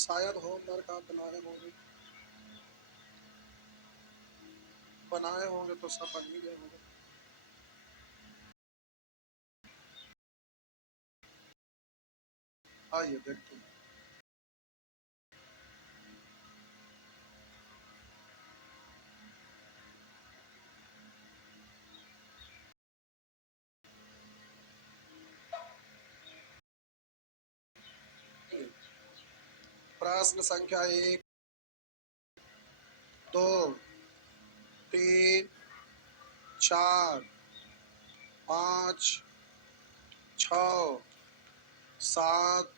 शायद होमवर्क आप बनाए होंगे तो सब बन ही गए होंगे। आइए देखते हैं। प्रश्न संख्या 1, 2, 3, 4, 5, 6, 7,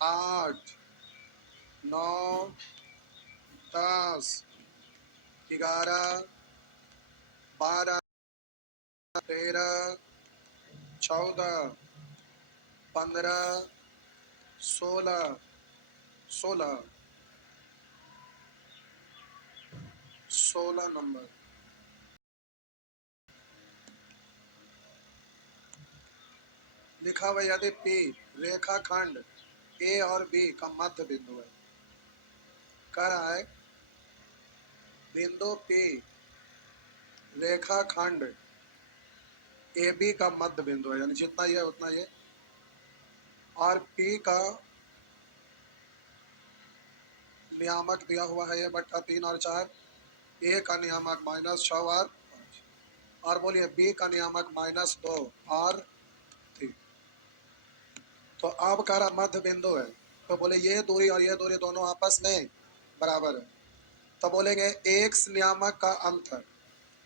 8, 9, 10, 11, 12, 13, 14, 15, 16, 16 नंबर लिखा हुआ। यदि P रेखाखंड A और B का मध्य बिंदु है, कह रहा है बिंदु P रेखाखंड AB का मध्य बिंदु है, यानी जितना ये उतना ये, और P का नियामक दिया हुआ है ये बट्टा 3 और 4, A का नियामक -6 और 5, और बोलिए B का नियामक -2 और 3। तो अब कह रहा मध्य बिंदु है, तो बोले ये दूरी और ये दूरी दोनों आपस में बराबर है, तो बोलेंगे x नियामक का अंतर,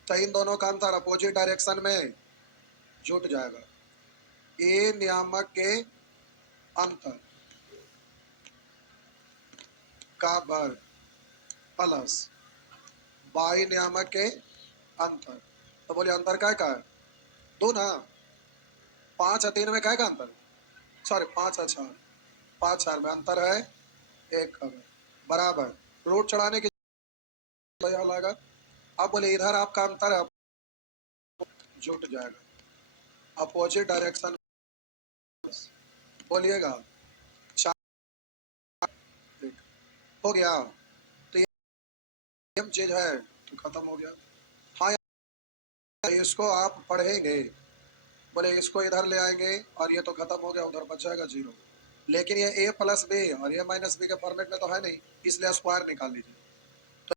तो इन दोनों का अंतर अपोजिट डायरेक्शन में जुट जाएगा। ए नियामक के अंतर का वर्ग प्लस बाई नियामक के अंतर, तो बोलिए अंतर क्या है? 2 ना। 5 और 3 में क्या का अंतर? सॉरी 5 और 4, 5 4 में अंतर है 1 का बराबर रूट चढ़ाने की लगेगा। अब बोले इधर आपका अंतर है जुट जाएगा अपोजिट डायरेक्शन। बोलिएगा 4 हो गया, तो ये सेम चीज है तो खत्म हो गया। हाँ, इसको आप पढ़ेंगे, बोले इसको इधर ले आएंगे और ये तो खत्म हो गया, उधर बच जाएगा 0, लेकिन ये a प्लस बी और ये माइनस बी के फॉर्मेट में तो है नहीं, इसलिए स्क्वायर निकाल लीजिए। तो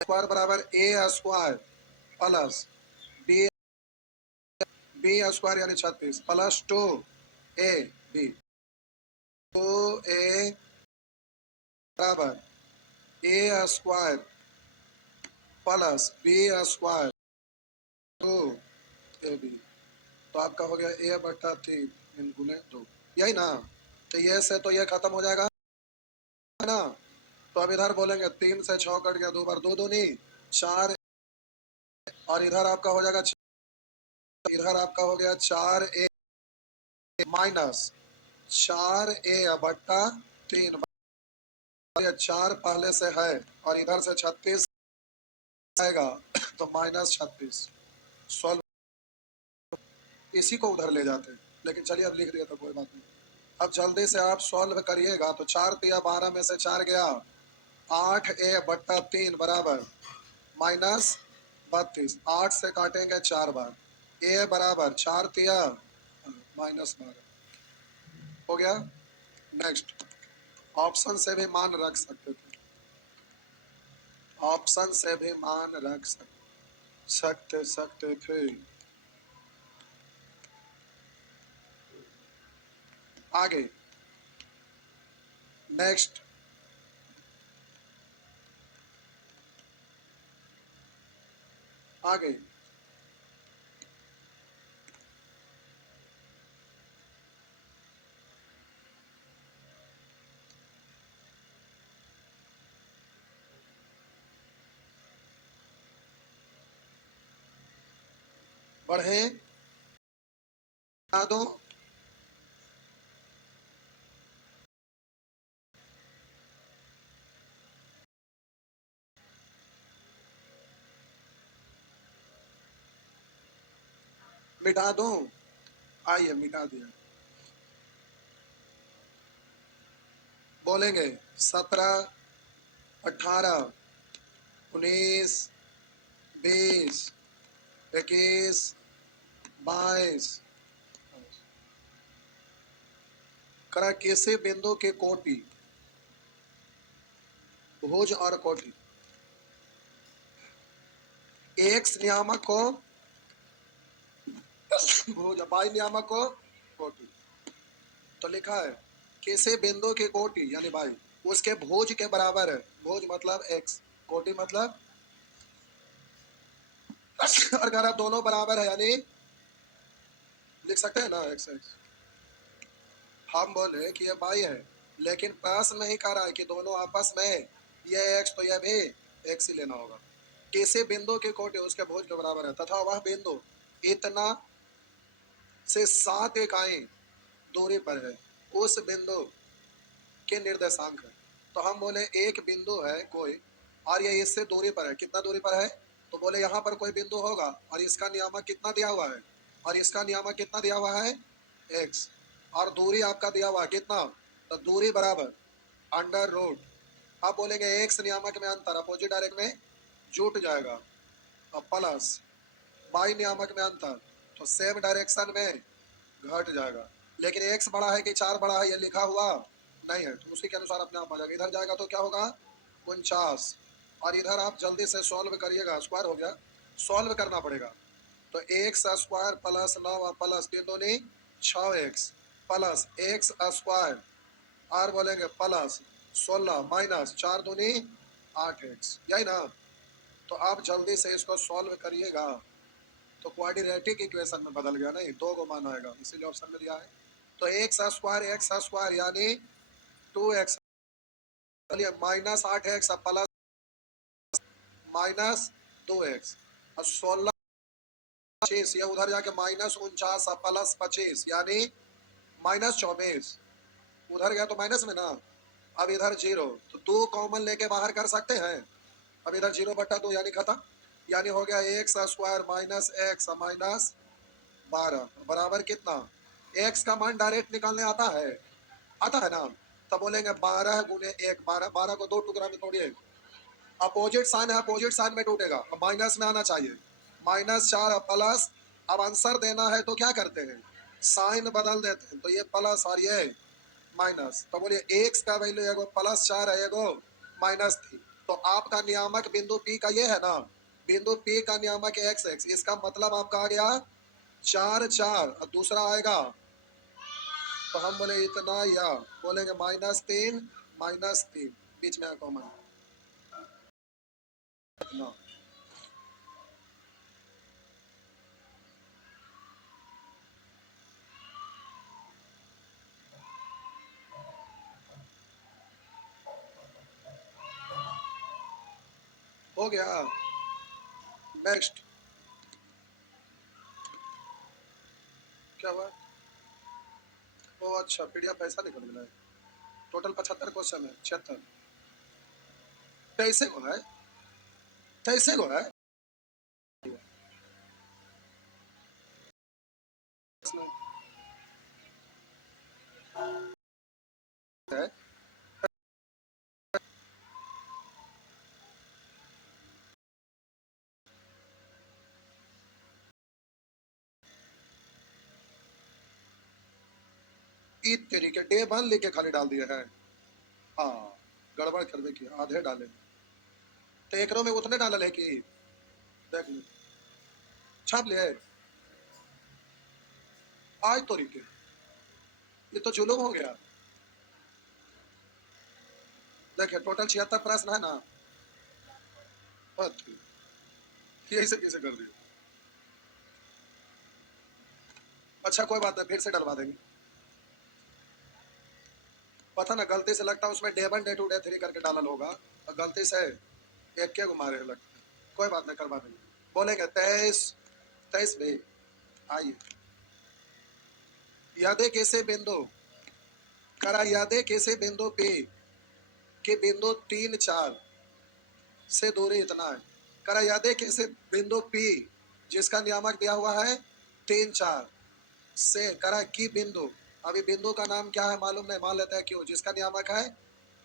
स्क्वायर बराबर a square plus b square यानी 36 प्लस 2 a b, 2a बराबर a square plus b square 2ab, तो आपका हो गया a बट्टा 3 गुने 2, यही ना। तो ये से तो ये खत्म हो जाएगा ना, तो अब इधर बोलेंगे 3 से 6 कट गया, 2 बार 2 दूनी 4, और इधर आपका हो जाएगा इधर आपका हो गया 4a माइनस 4a बट्टा 3, 4 पहले से है और इधर से 36 आएगा तो -36 सॉल्व, इसी को उधर ले जाते हैं, लेकिन चलिए अब लिख दिया तो कोई बात नहीं। अब जल्दी से आप सॉल्व करिएगा, तो 4 तिया 12 में से 4 गया, 8a बट्टा 3 बराबर -32, 8 से काटेंगे 4 बार, a बराबर 4 तिया -12 हो गया। नेक्स्ट, ऑप्शन से भी मान रख सकते थे, ऑप्शन से भी मान रख सकते थे। आगे नेक्स्ट, आगे बढ़े, दो मिटा दूं, आइए मिटा दिया। बोलेंगे 17, 18, 19, 20, 21, 22। करा किसी बिंदु के कोटि, भुज और कोटि एक्स नियामक को भुज, वाई नियामक को कोटि। तो लिखा है किसी बिंदु की कोटि यानी वाई उसके भुज के बराबर है। भुज मतलब एक्स, कोटि मतलब और अगर दोनों बराबर है यानी लिख सकते हैं ना एक्स एक्स। हम बोले कि ये वाई है लेकिन प्रश्न नहीं कह रहा है कि दोनों आपस में ये एक्स तो ये भी एक्स ही लेना होगा। किसी बिंदु की कोटि उसके भुज के बराबर है तथा वह बिंदु इतना से 7 इकाई दूरी पर है। उस बिंदु के निर्देशांक है। तो हम बोले एक बिंदु है कोई और ये इससे दूरी पर है। कितना दूरी पर है? तो बोले यहाँ पर कोई बिंदु होगा और इसका नियामक कितना दिया हुआ है और इसका नियामक कितना दिया हुआ है एक्स और दूरी आपका दिया हुआ है कितना? तो दूरी बराबर अंडर रूट। आप बोलेंगे एक्स नियामक में अंतर अपोजिट डायरेक्ट में जुट जाएगा और प्लस वाई नियामक में अंतर तो सेम डायरेक्शन में घट जाएगा। लेकिन एक्स बड़ा है कि 4 बड़ा है ये लिखा हुआ नहीं है तो उसी के अनुसार अपने आप आ जाएगा। इधर जाएगा तो क्या होगा 49 और इधर आप जल्दी से सॉल्व करिएगा। स्क्वायर हो गया, सॉल्व करना पड़ेगा। तो एक्स स्क्वायर प्लस 9 प्लस 3 दूनी 6x प्लस एक्स स्क्वायर आर बोलेंगे प्लस 16 माइनस 4 दूनी 8x, यही ना। तो आप जल्दी से इसको सॉल्व करिएगा। तो क्वाड्रेटिक इक्वेशन में बदल गया, नहीं 2 को मान आएगा इसीलिए ऑप्शन में दिया है। तो एक्स स्क्वायर यानी 2x चलिए minus 8x plus minus 2x और 16 25 ये उधर जाके माइनस 49 प्लस 25 यानी माइनस 24 उधर गया तो माइनस में ना। अब इधर 0 तो 2 कॉमन लेके बाहर कर सकते हैं। अब इधर 0/2 यानी खत्म, यानी हो गया x square minus x minus 12 बराबर कितना? एक्स का मान डायरेक्ट निकालने आता है, आता है ना। तब बोलेंगे 12 गुने 1 12, 12 को 2 टुकड़ा में तोड़िए। अपोजिट साइन है अपोजिट साइन में टूटेगा, माइनस में आना चाहिए। -4 प्लस, अब आंसर देना है तो क्या करते हैं साइन बदल देते हैं। तो ये प्लस और ये माइनस। तो बोलिए एक्स का वैल्यू एगो +4 है एगो -3। तो आपका नियामक बिंदु पी का ये है ना, बिंदु पी का नियामक एक्स एक्स, इसका मतलब आपका आ गया 4 4 और दूसरा आएगा तो हम बोले इतना या बोलेंगे -3 -3 बीच में कॉमन ना। हो गया। नेक्स्ट क्या हुआ? ओ अच्छा पीडीएफ पैसा निकल गया है। टोटल 75 क्वेश्चन है, 76 23 को है, 23 को है। है ईद तरीके डे 1 लेके खाली डाल दिए हैं। हाँ गड़बड़ कर दे कि आधे डाले तो एकरों में उतने डालल है कि देख लो छाप ले आज तरीके। ये तो जुलूम हो गया। देखिए टोटल 76 प्रश्न है ना, ये ऐसे कैसे कर दिया? अच्छा कोई बात नहीं फिर से डलवा देंगे। पता ना गलती से लगता है उसमें डे 1 डे 2 डे 3 करके डालल होगा और गलती से एक के मारे लगता है। कोई बात नहीं करवा देंगे। बोलेंगे 23 भी आइए। यादें कैसे बिंदु करा, यादें कैसे बिंदु पे के बिंदु 3 4 से दूरी इतना है। करा यादें कैसे बिंदु पी जिसका नियामक दिया हुआ है 3 4 से करा की बिंदु, अभी बिंदु का नाम क्या है मालूम नहीं, मान लेते हैं क्यों जिसका नियामक है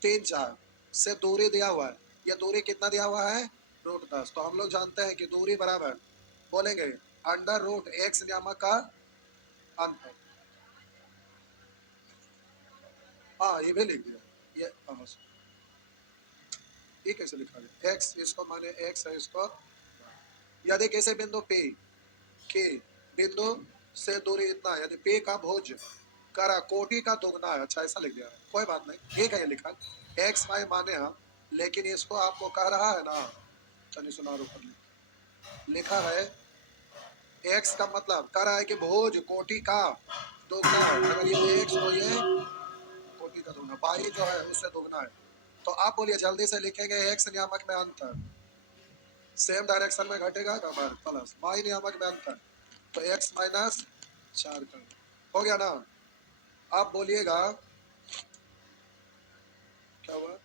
3 4 से दूरी दिया हुआ है। ये दूरी कितना दिया हुआ है? √10। तो हम लोग जानते हैं कि दूरी बराबर बोलेंगे अंडर रूट x नियामक का अंतर। हाँ ये भी लिख दिया। ये ये कैसे लिखा गया? x इसको माने x है, इसको यदि किसी बिंदु P की बिंदु से दूरी इतना है, यदि P का भुज करा कोटि का दुगना है। अच्छा ऐसा लिख दिया है, कोई बात नहीं, ठीक है ये लिखा x y माने हम, लेकिन इसको आपको कह रहा है ना, चलिए सुना ऊपर लिखा है x का मतलब कह रहा है कि भुज कोटि का दुगना है। अगर ये x तो ये कोटि का दुगना, y जो है उससे दुगना है। तो आप बोलिए जल्दी से लिखेंगे x नियामक में अंतर सेम डायरेक्शन में घटेगा का बार प्लस y नियामक में अंतर, तो x माइनस 4 कर हो गया ना। आप बोलिएगा क्या हुआ?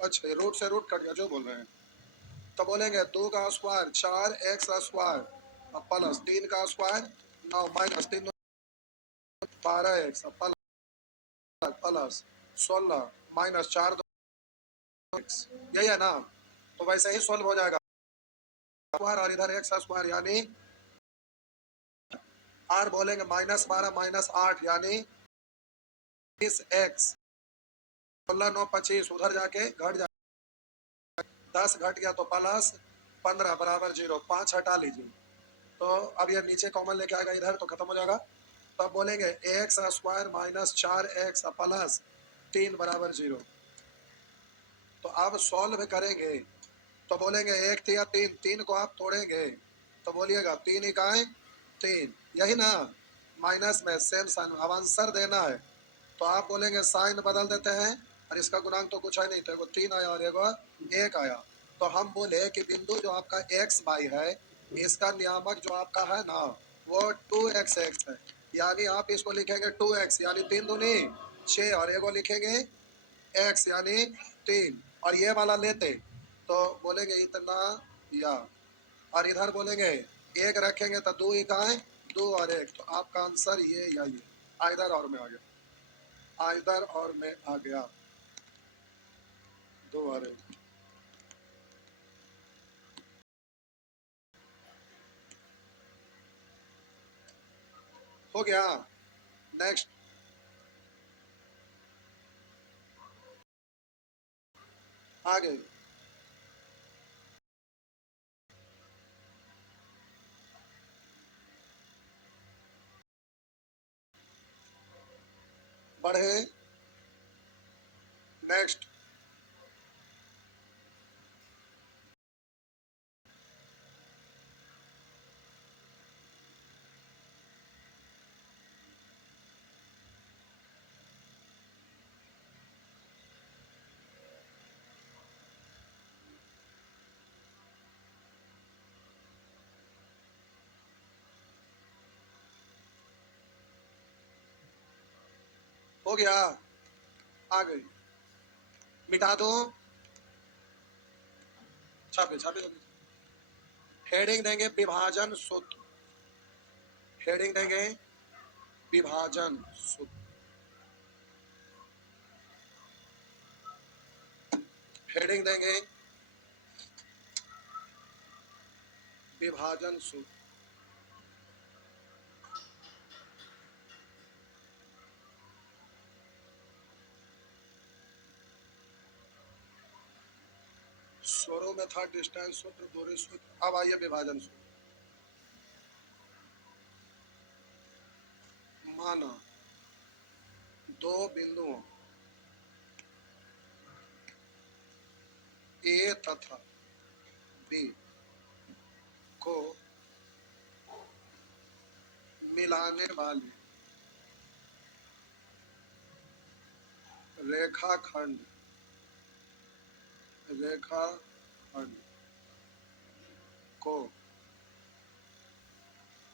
अच्छा रूट से रूट कट गया जो बोल रहे हैं, तो बोलेंगे 2 का स्क्वायर 4x का स्क्वायर प्लस 3 का square 9 minus 3 12x plus 16 minus 4 2x, यही है ना। तो वैसे ही सॉल्व हो जाएगा स्क्वायर और इधर x स्क्वायर यानी r बोलेंगे -12 -8 यानी 20x 16 9 25 उधर जाके घट जाए 10 घट गया तो प्लस 15 बराबर 0, 5 हटा लीजिए तो अब ये नीचे कॉमन लेके आएगा इधर तो खत्म हो जाएगा। तब बोलेंगे x square minus 4x plus 3 बराबर 0। तो अब सॉल्व करेंगे तो बोलेंगे 1 या 3, 3 को आप तोड़ेंगे तो बोलिएगा 3 इकाई 3, यही ना। माइनस में सेम साइन, अब आंसर देना है तो आप बोलेंगे साइन बदल देते हैं और इसका गुणांक तो कुछ है नहीं, तो एगो 3 आया और एगो 1 आया। तो हम बोले कि बिंदु जो आपका x y है इसका नियामक जो आपका है ना वो 2x है, यानी आप इसको लिखेंगे 2x यानी 3 दूनी 6 और एगो लिखेंगे x यानी 3 और ये वाला लेते तो बोलेंगे इतना या, और इधर बोलेंगे 1 रखेंगे तो 2 इकाई 2 और 1, तो आपका आंसर ये या ये आइदर और में आ गया, आइदर और में आ गया 2 और 1। हो गया। नेक्स्ट आगे बढ़े। नेक्स्ट हो गया। आगे मिटा दो, छापे छापे हेडिंग देंगे विभाजन सूत्र, हेडिंग देंगे विभाजन सूत्र, हेडिंग देंगे विभाजन सूत्र। स्वरों में था डिस्टेंस सूत्र दूरी सूत्र, अब आइए विभाजन सूत्र। माना दो बिंदुओं ए तथा बी को मिलाने वाले रेखाखंड रेखाखंड को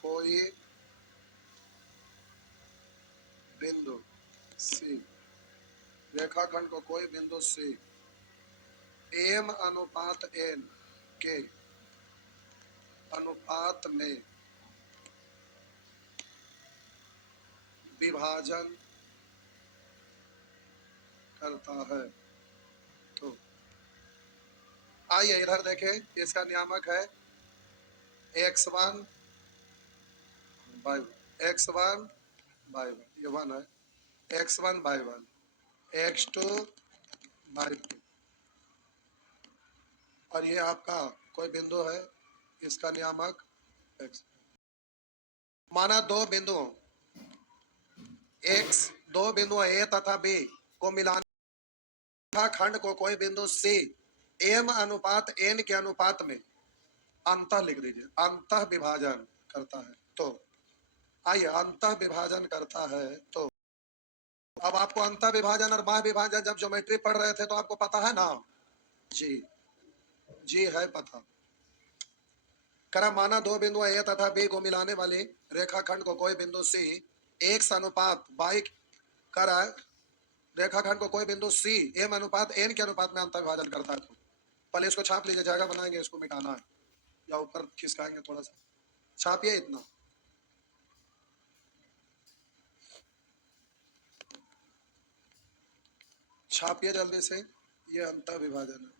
कोई बिंदु सी, रेखाखंड को कोई बिंदु सी एम अनुपात एन के अनुपात में विभाजन करता है। तो आइए इधर देखें, इसका नियामक है x1 y1, x1 y1, ये 1 है, x1 y1, x2 y2, और ये आपका कोई बिंदु है, इसका नियामक x। माना दो बिंदुओं x, दो बिंदुओं a तथा b को मिलाना खंड को कोई बिंदु c m अनुपात n के अनुपात में अंतः लिख दीजिए, अंतः विभाजन करता है। तो आइए, अंतः विभाजन करता है। तो अब आपको अंतः विभाजन और बाह्य विभाजन जब ज्योमेट्री पढ़ रहे थे तो आपको पता है ना? जी जी है पता। करा माना दो बिंदु ए तथा बी को मिलाने वाले रेखाखंड को कोई बिंदु सी x अनुपात y करा रेखाखंड को कोई बिंदु सी m अनुपात n के अनुपात में अंतर विभाजन करता है। तो पहले इसको छाप लीजिए, जगह बनाएंगे, इसको मिटाना है या ऊपर खिसकाएंगे थोड़ा सा, छापिए इतना। छापिए जल्दी से, ये अंतर विभाजन है।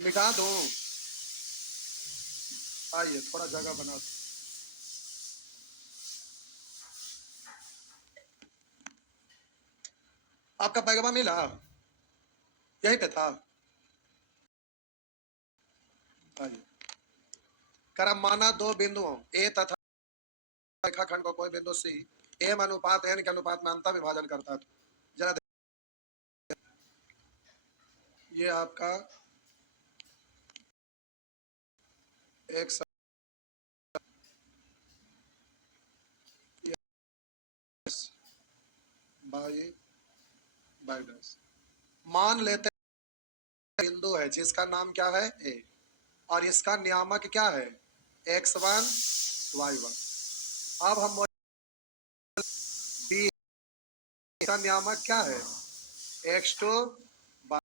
मिटा दो, आइए थोड़ा जगह बना दो। आपका पैगवा मिला, यही पे था। आइए, करा माना दो बिंदुओं ए तथा रेखाखंड को कोई बिंदु सी m अनुपात n के अनुपात में अंतर विभाजन करता है। तो जरा ये आपका x बाई बाई डैश, मान लेते हैं बिंदु है जिसका नाम क्या है a, और इसका नियामक क्या है x1 y1। अब हम b, इसका नियामक क्या है x2 y।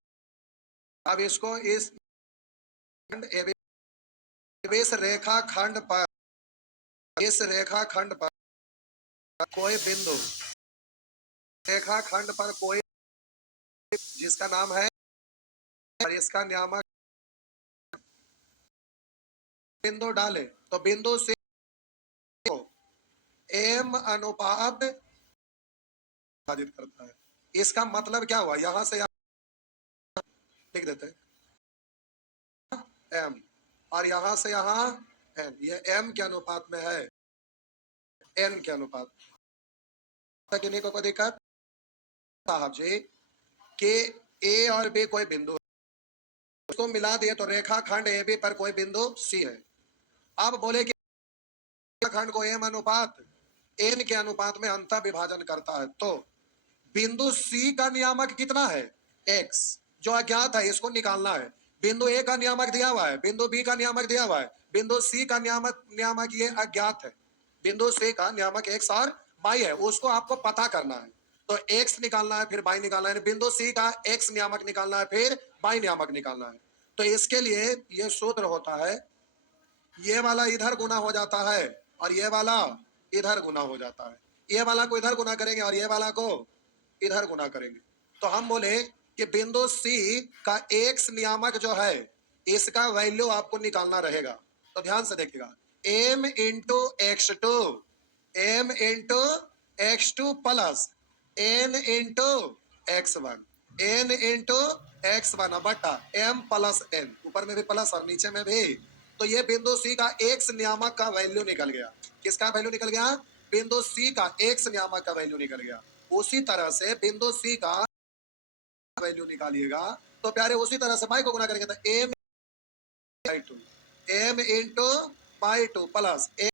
अब इसको इस रेखाखंड पर, इस रेखाखंड पर कोई बिंदु, रेखाखंड पर कोई जिसका नाम है, और इसका नियामक बिंदु डाले तो बिंदु से m अनुपात विभाजित करता है। इसका मतलब क्या हुआ, यहां से लिख देते हैं m, और यहां से यहां n, ये m के अनुपात में है n के अनुपात। किन्हीं को कोई दिक्कत साहब जी कि a और b कोई बिंदु, उसको मिला दिए तो रेखाखंड ए बी पर कोई बिंदु सी है। अब बोले कि रेखाखंड को m अनुपात n के अनुपात में अंतर विभाजन करता है। तो बिंदु सी का नियामक कितना है x, जो अज्ञात है, इसको निकालना है। बिंदु ए का नियामक दिया हुआ है, बिंदु बी का नियामक दिया हुआ है, बिंदु सी का नियामक ये अज्ञात है। बिंदु सी का नियामक x और y है, उसको आपको पता करना है। तो x निकालना है, फिर y निकालना है। बिंदु सी का x नियामक निकालना है, फिर y नियामक निकालना है। तो इसके लिए ये सूत्र होता है, ये वाला इधर गुना हो जाता है और ये वाला इधर गुना हो जाता है। ये वाला को इधर गुना करेंगे और ये वाला को इधर गुना करेंगे। तो हम बोले कि बिंदु सी का x नियामक जो है, इसका वैल्यू आपको निकालना रहेगा। तो ध्यान से देखिएगा, m into x2, m into x2 plus n into x1, n into x1 बटा m प्लस n, ऊपर में भी प्लस और नीचे में भी। तो ये बिंदु सी का x नियामक का वैल्यू निकल गया। किसका वैल्यू निकल गया? बिंदु सी का x नियामक का वैल्यू निकल गया। उसी तरह से बिंदु सी का वैल्यू निकालिएगा तो प्यारे उसी तरह से बाई को गुना करेंगे तो m by two, m into by two plus m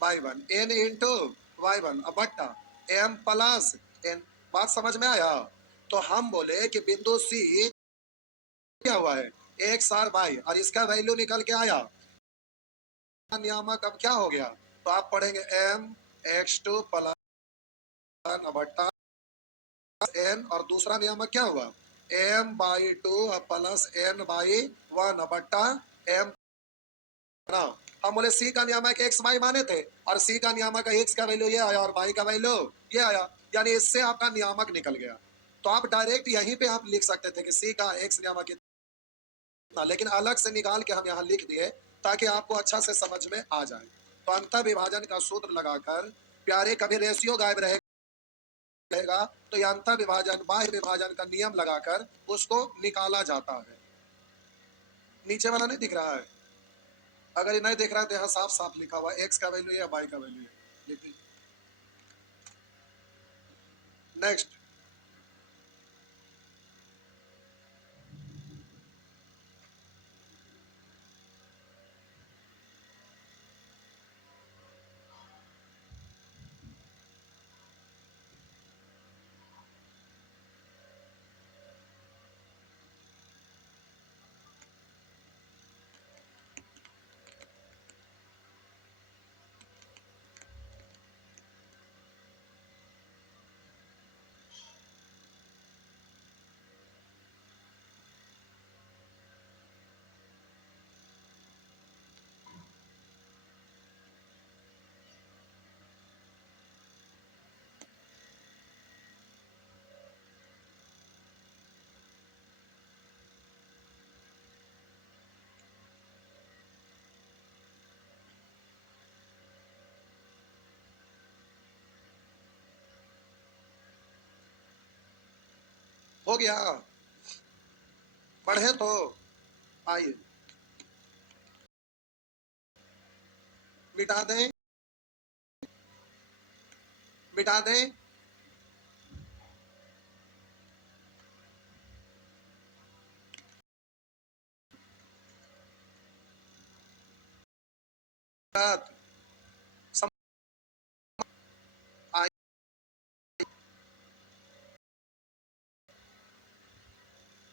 by one, n into y one अब बट्टा एम प्लस एन। बात समझ में आया? तो हम बोले कि बिंदु सी क्या हुआ है एक्स आर वाई और इसका वैल्यू निकल के आया, नियामक अब क्या हो गया? तो आप पढ़ेंगे एम एक्स टू प्लस बट्टा एन और दूसरा नियामक क्या हुआ m by two plus n by one बट्टा एम ना। हम बोले सी का नियामक एक्स वाई माने थे और सी का नियामक एक्स का वैल्यू ये आया और वाई का वैल्यू ये आया, यानी इससे आपका नियामक निकल गया। तो आप डायरेक्ट यहीं पे आप लिख सकते थे कि सी का एक्स नियामक इतना, लेकिन अलग से निकाल के हम यहाँ लिख दिए ताकि आपको अच्छा से समझ में आ जाए। तो अंतर विभाजन का सूत्र लगाकर प्यारे कभी रेशियो गायब रहेगा तो यह अंतर विभाजन बाह्य विभाजन का नियम लगाकर उसको निकाला जाता है। नीचे वाला नहीं दिख रहा है? अगर ये नहीं दिख रहा है तो यहाँ साफ साफ लिखा हुआ एक्स का वैल्यू है वाई का वैल्यू है, लिख दीजिए। नेक्स्ट हो गया, पढ़े तो आइए मिटा दें, मिटा दें।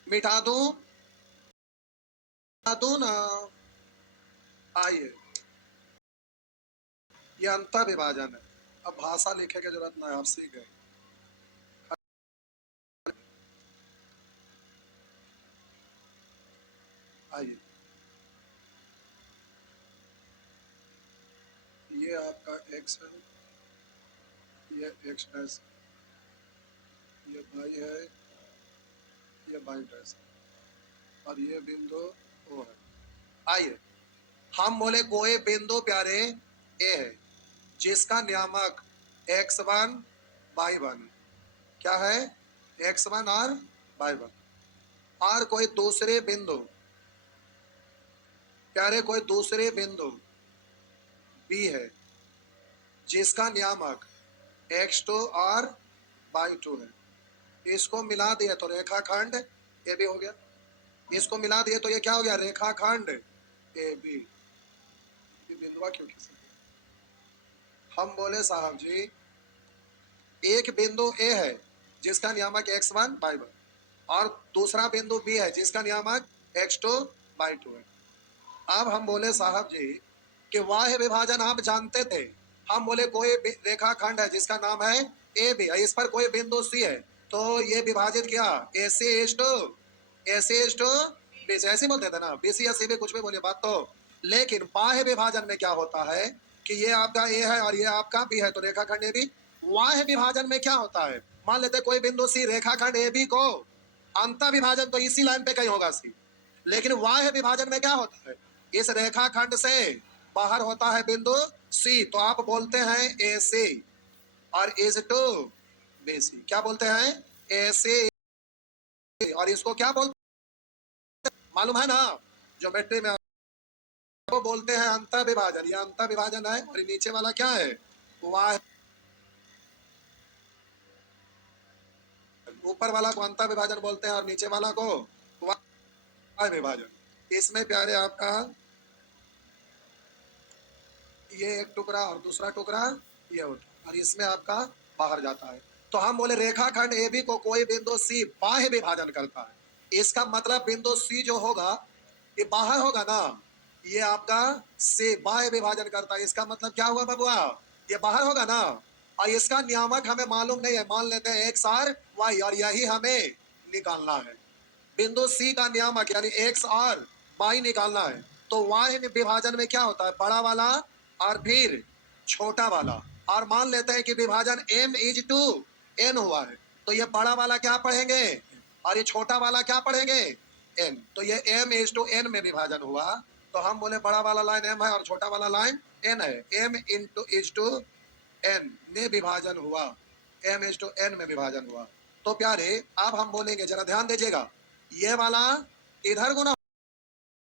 मिटा दूं, मिटा दूं ना? आइए, ये अंतर विभाजन है। अब भाषा लिखे की जरूरत नहीं, आप सीख गए। आइए, ये आपका एक्स है, ये एक्स डैश, ये वाई है, ये वाई डैश और ये बिंदु ओ है। आइए हम बोले कोई बिंदु प्यारे ए है जिसका नियामक x1 y1 क्या है x1 और y1, और कोई दूसरे बिंदु प्यारे कोई दूसरे बिंदु b है जिसका नियामक x2 और y2 है। इसको मिला दिए तो रेखाखंड ए बी हो गया, इसको मिला दिए तो ये क्या हो गया रेखाखंड ए बी। ये बिंदुआ क्यों खींचे? हम बोले साहब जी एक बिंदु ए है जिसका नियामक x1 y1 और दूसरा बिंदु बी है जिसका नियामक x2 y2 है। अब हम बोले साहब जी कि बाह्य विभाजन आप जानते थे। हम बोले कोई रेखाखंड है जिसका नाम है ए बी, इस पर कोई बिंदु सी है तो ये विभाजित किया A C H two, A C H two B C, ऐसे बोलते थे ना, बी सी या सी बी कुछ भी बोलिए बात तो। लेकिन बाह्य विभाजन में क्या होता है कि ये आपका ए है और ये आपका बी है तो रेखाखंड ए बी। बाह्य विभाजन में क्या होता है, मान लेते कोई बिंदु सी रेखाखंड ए बी को, अंतर विभाजन तो इसी लाइन पे कहीं होगा सी, लेकिन बाह्य विभाजन में क्या होता है इस रेखाखंड से बाहर होता है बिंदु सी, तो आप बोलते हैं ए सी और इज टू बी सी। क्या बोलते हैं ए सी, और इसको क्या बोलते हैं मालूम है ना, ज्योमेट्री में वो बोलते हैं अंतर विभाजन। ये अंतर विभाजन है और नीचे वाला क्या है वाह। ऊपर वाला को अंतर विभाजन बोलते हैं और नीचे वाला को वाय विभाजन। इसमें प्यारे आपका ये एक टुकड़ा और दूसरा टुकड़ा ये होता, और इसमें आपका बाहर जाता है। तो हम बोले रेखाखंड AB को कोई बिंदु C बाह्य विभाजन करता है। इसका मतलब बिंदु C जो होगा ये बाहर होगा ना, ये आपका C बाह्य विभाजन करता है। इसका मतलब क्या हुआ बबुआ, ये बाहर होगा ना, और इसका नियामक हमें मालूम नहीं है, मान लेते हैं X और Y, और यही हमें निकालना है। बिंदु C का नियामक यानी X और Y निकालना है। तो Y विभाजन में क्या होता है, बड़ा वाला और फिर छोटा वाला, और मान लेते हैं कि विभाजन M इज टू N हुआ है, तो ये बड़ा वाला क्या पढ़ेंगे और ये छोटा वाला क्या पढ़ेंगे N। तो ये M इज टू N में विभाजन हुआ, तो हम बोले बड़ा वाला लाइन M है और छोटा वाला लाइन N है। M into is two N में विभाजन हुआ, M इज टू N में विभाजन हुआ। तो प्यारे अब हम बोलेंगे, जरा ध्यान दीजिएगा, ये वाला इधर गुना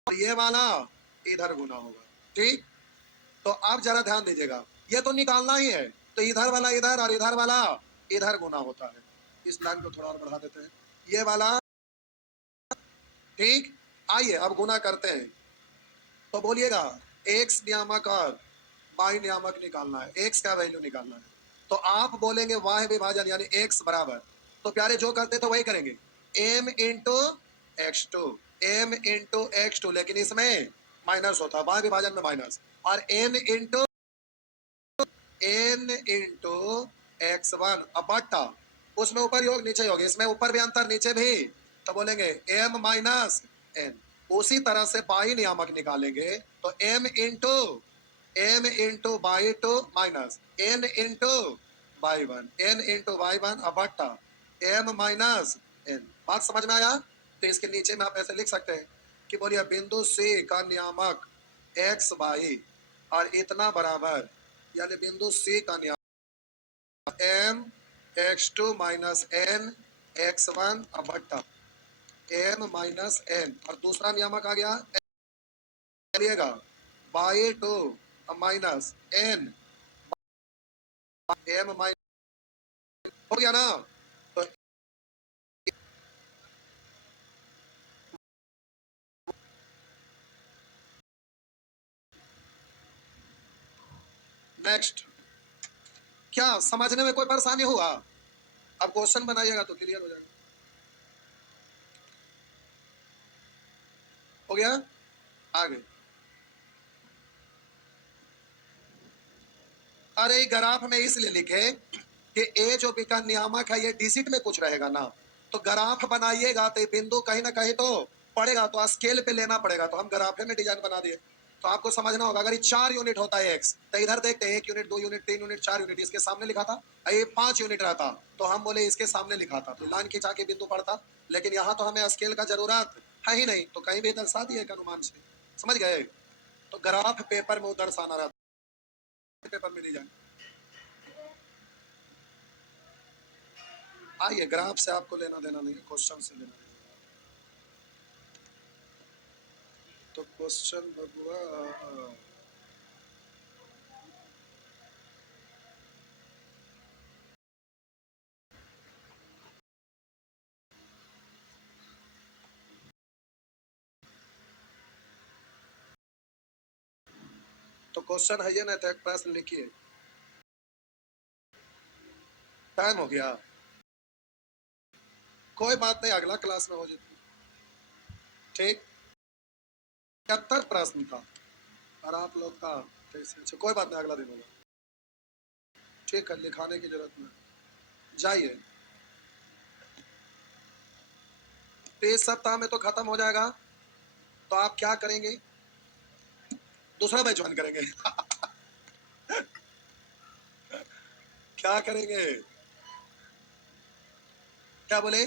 और ये वाला इधर गुना होगा, ठीक। तो आप जरा ध्यान दीजिएगा, ये तो निकालना ही है, तो इधर वाला इधर और इधर वाला इधर गुना होता है। इस लाइन को थोड़ा और बढ़ा देते हैं, ये वाला, ठीक। आइए अब गुना करते हैं, तो बोलिएगा एक्स नियामक और वाई नियामक निकालना है, एक्स का वैल्यू निकालना है। तो आप बोलेंगे वाई विभाजन यानी एक्स बराबर, तो प्यारे जो करते तो वही करेंगे, m into x two, m into x two, लेकिन इसमें माइनस होता है, वाई विभाजन में माइनस, और एन इंटू एक्स वन, अब बट्टा उसमें ऊपर योग नीचे योग, इसमें ऊपर भी अंतर नीचे भी, तो बोलेंगे एम माइनस एन। उसी तरह से बाई नियामक निकालेंगे, तो m into by two minus n into by one, n into by one, अब बट्टा एम माइनस एन। बात समझ में आया। तो इसके नीचे में आप ऐसे लिख सकते हैं कि बोलिए बिंदु सी का नियामक एक्स बाई और इतना बराबर, यानी बिंदु सी का नियामक m x two minus n x one, अब बट्टा एम माइनस एन, और दूसरा नियामक आ गया चलिएगा by two minus n m minus, हो गया ना। तो नेक्स्ट, क्या समझने में कोई परेशानी हुआ? अब क्वेश्चन बनाइएगा तो क्लियर हो जाएगा। हो गया, आगे। अरे ग्राफ में इसलिए लिखे कि ए जो बी का नियामक है ये डिजिट में कुछ रहेगा ना, तो ग्राफ बनाइएगा तो बिंदु कहीं ना कहीं तो पड़ेगा, तो स्केल पे लेना पड़ेगा, तो हम ग्राफ में डिजाइन बना दिए। तो आपको समझना होगा, अगर ये 4 यूनिट होता है एक्स, तो इधर देखते हैं 1 यूनिट 2 यूनिट 3 यूनिट 4 यूनिट, इसके सामने लिखा था। ये 5 यूनिट रहता तो हम बोले इसके सामने लिखा था, तो लाइन खिंचा के बिंदु पड़ता। लेकिन यहाँ तो हमें स्केल का जरूरत है ही नहीं, तो कहीं भी दर्शा दिए एक अनुमान से, समझ गए। तो ग्राफ पेपर में दर्शाना रहता, पेपर में डिजाइन। आइए ग्राफ से आपको लेना देना नहीं, क्वेश्चन से लेना देना। तो क्वेश्चन बबुआ, तो क्वेश्चन है ये ना, तो एक प्रश्न लिखिए। टाइम हो गया, कोई बात नहीं, अगला क्लास में हो जाती, ठीक। 71 प्रश्न था और आप लोग का 23, कोई बात नहीं, अगला दिन होगा, ठीक है। लिखाने की जरूरत नहीं, जाइए। तो इस सप्ताह में तो खत्म हो जाएगा, तो आप क्या करेंगे, दूसरा बैच ज्वाइन करेंगे क्या करेंगे, क्या बोले,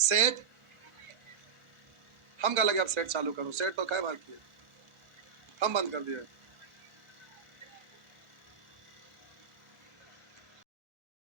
सेट। हम क्या लगे अब सेट चालू करो, सेट तो कई बार किए, हम बंद कर दिए।